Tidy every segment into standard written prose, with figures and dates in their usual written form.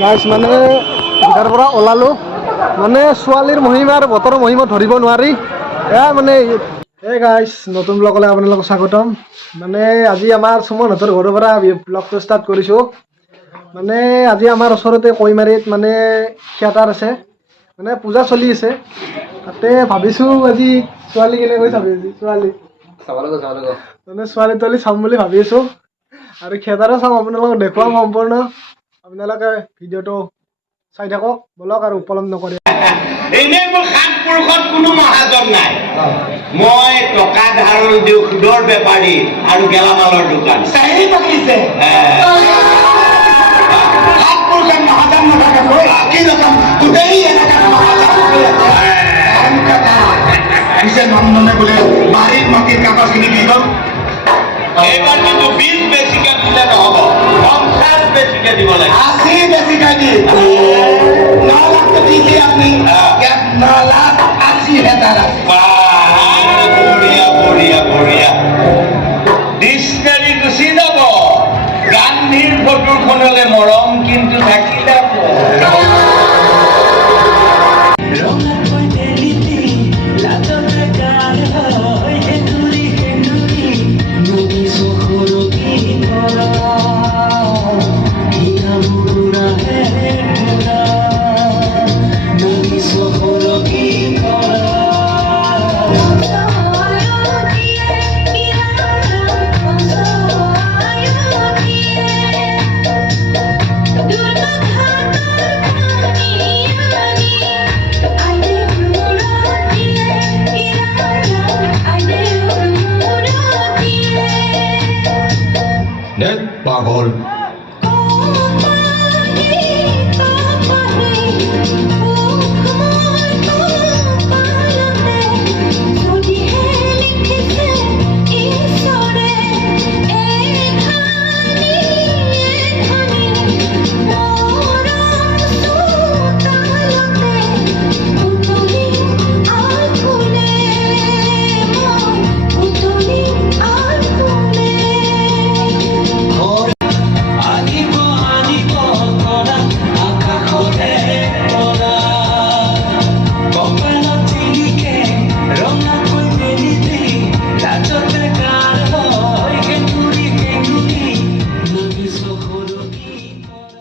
গাইছ মানে তাৰ পৰা ওলালো মানে ছোৱালীৰ মহিমা আৰু বতৰৰ মহিমা ধৰিব নোৱাৰি মানে এই গাইছ নতুন ব্লগলৈ আপোনালোকক স্বাগতম মানে আজি আমাৰ সুমনহঁতৰ ঘৰৰ পৰা ব্লগটো ষ্টাৰ্ট কৰিছোঁ মানে আজি আমাৰ ওচৰতে কৈমাৰীত মানে থিয়েটাৰ আছে মানে পূজা চলি আছে তাতে ভাবিছোঁ আজি ছোৱালী কেনেকৈ চাবি আজি ছোৱালী মানে ছোৱালী তোৱালী চাম বুলি ভাবি আছোঁ আৰু থিয়েটাৰো চাম আপোনালোকক দেখুৱাম সম্পূৰ্ণ আপোনালোকে ভিডিঅ'টো চাই থাকক বলক আৰু উপলব্ধ নকৰে এনেই মোৰ সাত পুৰুষত কোনো মহাজন নাই মই টকা ধাৰণ দিওঁ সুদৰ বেপাৰী আৰু গেলামালৰ দোকান চাহি বাকিছে সাত পুৰুষত মহাজন নাথাকে কি ৰকম গোটেই এলেকাত মহাজন পিছে নন্দনে বোলে বাৰীৰ মাটিৰ কাগজখিনি দি গ'ল এইবাৰ কিন্তু 20 বেছিকে দিলে নহ'ব 50 বেছিকে দিব লাগে 80 বেছিকে দি 9 লাখ দিলে আপুনি 9 লাখ 80,000 বঢ়িয়া বঢ়িয়া বঢ়িয়া ডিক্সনাৰী গুচি যাব গান্ধীৰ ফটোখনলৈ মৰম কিন্তু থাকি যাব পাগল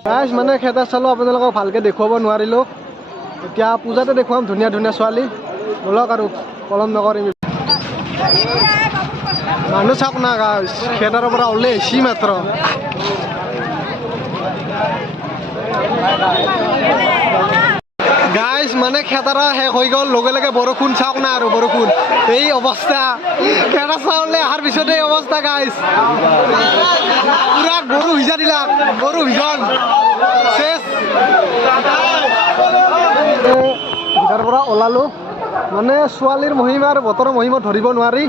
গাইছ মানে থিয়েটাৰ চালোঁ আপোনালোকক ভালকৈ দেখুৱাব নোৱাৰিলোঁ এতিয়া পূজাতে দেখুৱাম ধুনীয়া ধুনীয়া ছোৱালী বলক আৰু পলম নকৰিম মানুহ চাওক না গাইছ থিয়েটাৰৰ পৰা ওলাই আহিছি মাত্ৰ গাইছ মানে থিয়েটাৰ শেষ হৈ গ'ল লগে লগে বৰষুণ চাওক না আৰু বৰষুণ এই অৱস্থা থিয়েটাৰ চাবলৈ অহাৰ পিছতে এই অৱস্থা গাইছ পুৰা গৰু ভিজা দিলা গৰু ভিজন শেষ তাৰ পৰা ওলালো মানে ছোৱালীৰ মহিমা আৰু বতৰৰ মহিমা ধৰিব নোৱাৰি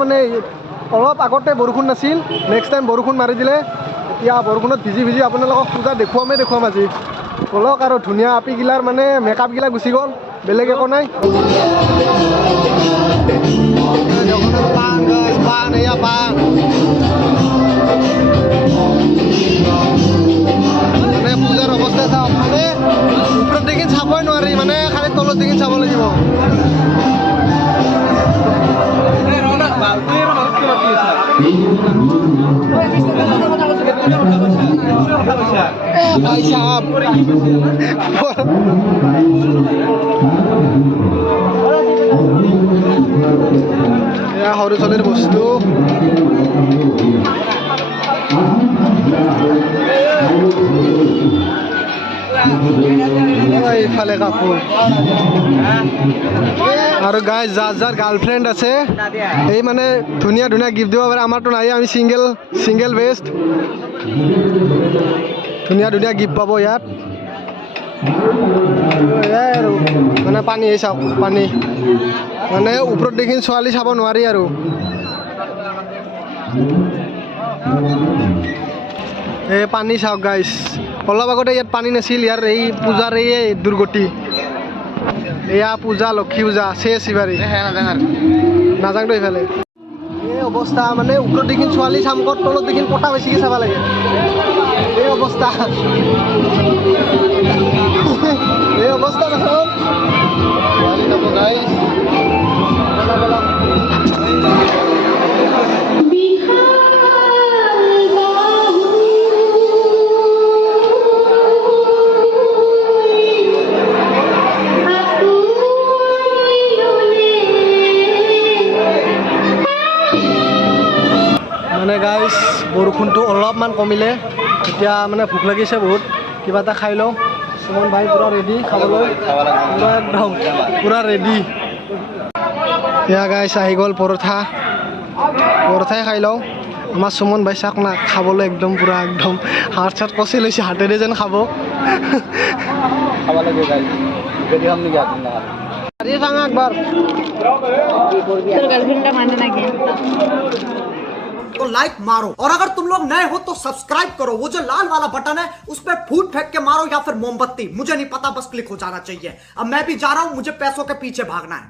মানে অলপ আগতে বৰষুণ নাছিল নেক্সট টাইম বৰষুণ মাৰি দিলে এতিয়া বৰষুণত ভিজি ভিজি আপোনালোকক পূজা দেখুৱাম আজি বলক আৰু ধুনীয়া আপীগিলাৰ মানে মেকআপগিলা গুচি গ'ল বেলেগ একো নাই পান পান এয়া পান মানে পূজাৰ অৱস্থা চাওক মানে ওপৰত দেখি চাবই নোৱাৰি মানে খালি তলত দেখি চাব লাগিব এয়া সৰু ছোৱালীৰ বস্তু এইফালে কাপোৰ আৰু গাইজ যাৰ যাৰ গাৰ্লফ্ৰেণ্ড আছে এই মানে ধুনীয়া ধুনীয়া গিফ্ট দিব পাৰে আমাৰতো নাই আমি ছিংগল বেষ্ট ধুনীয়া ধুনীয়া গিফ্ট পাব ইয়াত এয়াই আৰু মানে পানী চাওক পানী মানে ওপৰত দেখি ছোৱালী চাব নোৱাৰি আৰু এই পানী চাওক গাইজ অলপ আগতে ইয়াত পানী নাছিল ইয়াৰ এই পূজাৰ এই দুৰ্গতি এয়া পূজা লক্ষী পূজা শেষ ইবাৰি নাজাংটো এইফালে এই অৱস্থা মানে ওপৰত দেখি ছোৱালী চামকত তলত দেখি পটা বেছিকৈ চাব লাগে এই অৱস্থা বৰষুণটো অলপমান কমিলে এতিয়া মানে ভোক লাগিছে বহুত কিবা এটা খাই লওঁ সুমন ভাই পূৰা ৰেডি খাবলৈ পূৰা একদম পূৰা ৰেডি এয়া গাইছ আহি গ'ল পৰঠাই খাই লওঁ আমাৰ সুমন ভাই চাওক না খাবলৈ একদম পূৰা একদম হাত চাত কচি লৈছে হাতেৰে যেন খাব একবাৰ तो लाइक मारो और अगर तुम लोग नए हो तो सब्सक्राइब करो वो जो लाल वाला बटन है उस पर फूट फेंक के मारो या फिर मोमबत्ती मुझे नहीं पता बस क्लिक हो जाना चाहिए अब मैं भी जा रहा हूं मुझे पैसों के पीछे भागना है।